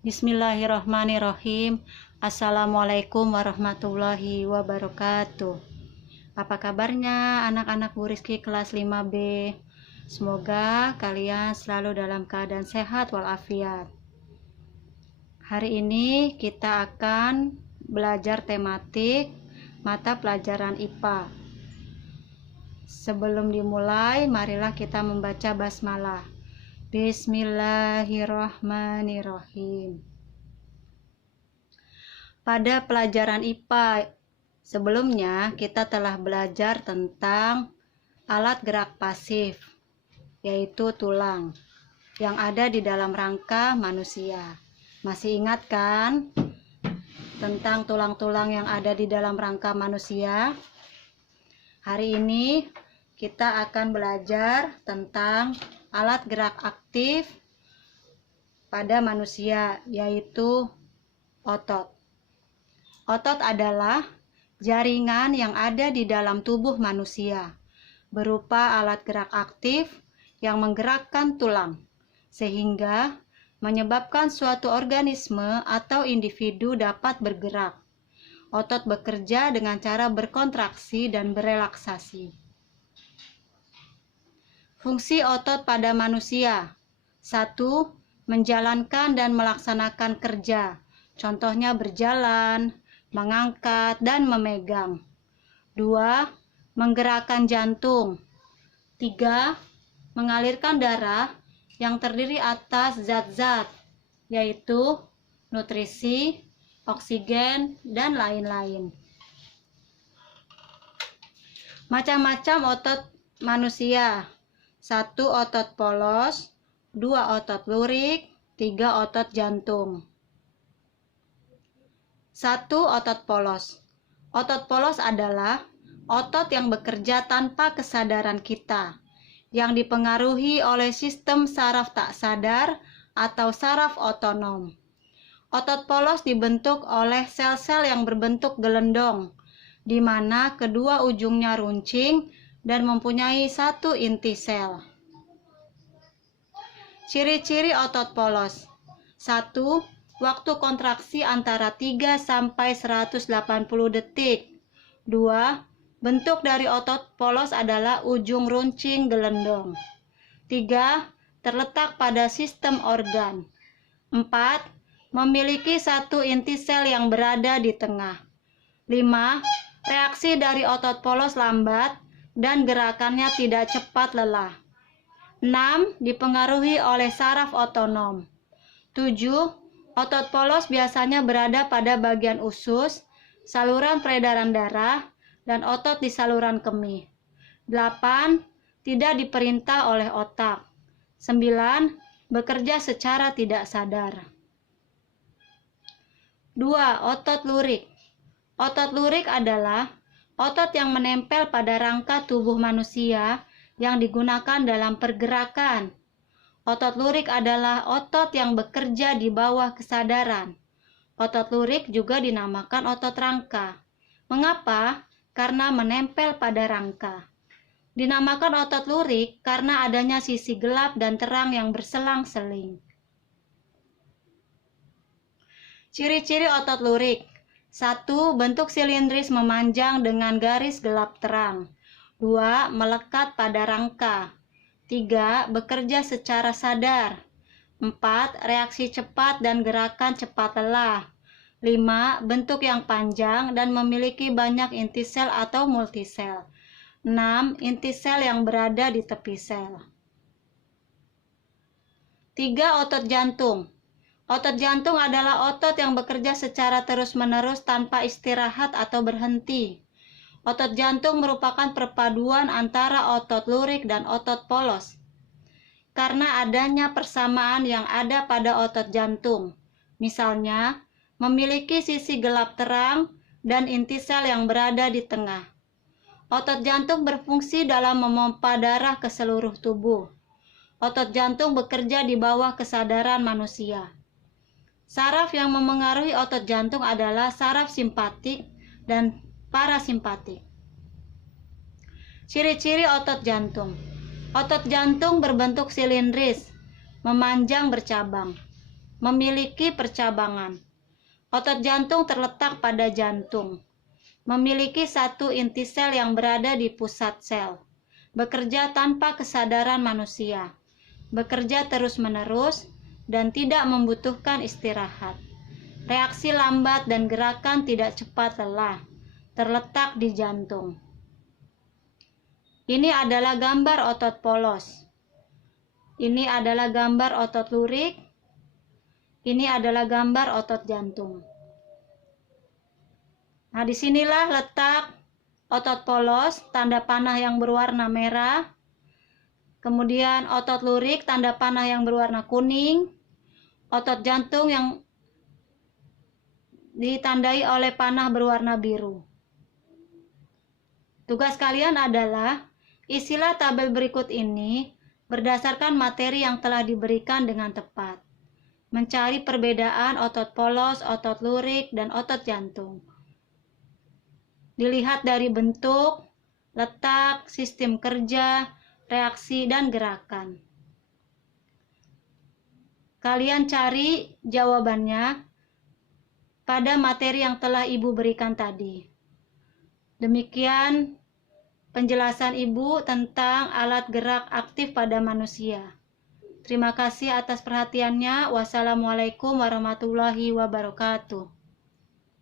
Bismillahirrahmanirrahim. Assalamualaikum warahmatullahi wabarakatuh. Apa kabarnya anak-anak Bu Rizky kelas 5B? Semoga kalian selalu dalam keadaan sehat walafiat. Hari ini kita akan belajar tematik mata pelajaran IPA. Sebelum dimulai, marilah kita membaca basmalah. Bismillahirrahmanirrahim. Pada pelajaran IPA sebelumnya, kita telah belajar tentang alat gerak pasif, yaitu tulang, yang ada di dalam rangka manusia. Masih ingat kan tentang tulang-tulang yang ada di dalam rangka manusia? Hari ini kita akan belajar tentang alat gerak aktif pada manusia, yaitu otot. Otot adalah jaringan yang ada di dalam tubuh manusia, berupa alat gerak aktif yang menggerakkan tulang, sehingga menyebabkan suatu organisme atau individu dapat bergerak. Otot bekerja dengan cara berkontraksi dan berelaksasi. Fungsi otot pada manusia: 1. Menjalankan dan melaksanakan kerja, contohnya berjalan, mengangkat, dan memegang. 2. Menggerakkan jantung. 3. Mengalirkan darah yang terdiri atas zat-zat, yaitu nutrisi, oksigen, dan lain-lain. Macam-macam otot manusia: 1. Otot polos, 2. Otot lurik, 3. Otot jantung. 1. Otot polos. Otot polos adalah otot yang bekerja tanpa kesadaran kita, yang dipengaruhi oleh sistem saraf tak sadar atau saraf otonom. Otot polos dibentuk oleh sel-sel yang berbentuk gelendong, di mana kedua ujungnya runcing dan mempunyai satu inti sel. Ciri-ciri otot polos: 1. Waktu kontraksi antara 3 sampai 180 detik. 2. Bentuk dari otot polos adalah ujung runcing gelendong. 3. Terletak pada sistem organ. 4. Memiliki satu inti sel yang berada di tengah. 5. Reaksi dari otot polos lambat dan gerakannya tidak cepat lelah. 6. Dipengaruhi oleh saraf otonom. 7. Otot polos biasanya berada pada bagian usus, saluran peredaran darah, dan otot di saluran kemih. 8. Tidak diperintah oleh otak. 9. Bekerja secara tidak sadar. 2. Otot lurik. Otot lurik adalah otot yang menempel pada rangka tubuh manusia yang digunakan dalam pergerakan. Otot lurik adalah otot yang bekerja di bawah kesadaran. Otot lurik juga dinamakan otot rangka. Mengapa? Karena menempel pada rangka. Dinamakan otot lurik karena adanya sisi gelap dan terang yang berselang-seling. Ciri-ciri otot lurik: 1. Bentuk silindris memanjang dengan garis gelap terang. 2. Melekat pada rangka. 3. Bekerja secara sadar. 4. Reaksi cepat dan gerakan cepat lelah. 5. Bentuk yang panjang dan memiliki banyak inti sel atau multisel. 6. Inti sel yang berada di tepi sel. 3. Otot jantung. Otot jantung adalah otot yang bekerja secara terus-menerus tanpa istirahat atau berhenti. Otot jantung merupakan perpaduan antara otot lurik dan otot polos. Karena adanya persamaan yang ada pada otot jantung, misalnya memiliki sisi gelap terang dan inti sel yang berada di tengah. Otot jantung berfungsi dalam memompa darah ke seluruh tubuh. Otot jantung bekerja di bawah kesadaran manusia. Saraf yang memengaruhi otot jantung adalah saraf simpatik dan parasimpatik. Ciri-ciri otot jantung: otot jantung berbentuk silindris, memanjang bercabang. memiliki percabangan. Otot jantung terletak pada jantung. Memiliki satu inti sel yang berada di pusat sel. Bekerja tanpa kesadaran manusia. Bekerja terus-menerus dan tidak membutuhkan istirahat. Reaksi lambat dan gerakan tidak cepat lelah. Terletak di jantung. Ini adalah gambar otot polos. Ini adalah gambar otot lurik. Ini adalah gambar otot jantung. Nah, disinilah letak otot polos, tanda panah yang berwarna merah. Kemudian otot lurik, tanda panah yang berwarna kuning. Otot jantung yang ditandai oleh panah berwarna biru. Tugas kalian adalah isilah tabel berikut ini berdasarkan materi yang telah diberikan dengan tepat. Mencari perbedaan otot polos, otot lurik, dan otot jantung. Dilihat dari bentuk, letak, sistem kerja, reaksi, dan gerakan. Kalian cari jawabannya pada materi yang telah Ibu berikan tadi. Demikian penjelasan Ibu tentang alat gerak aktif pada manusia. Terima kasih atas perhatiannya. Wassalamualaikum warahmatullahi wabarakatuh.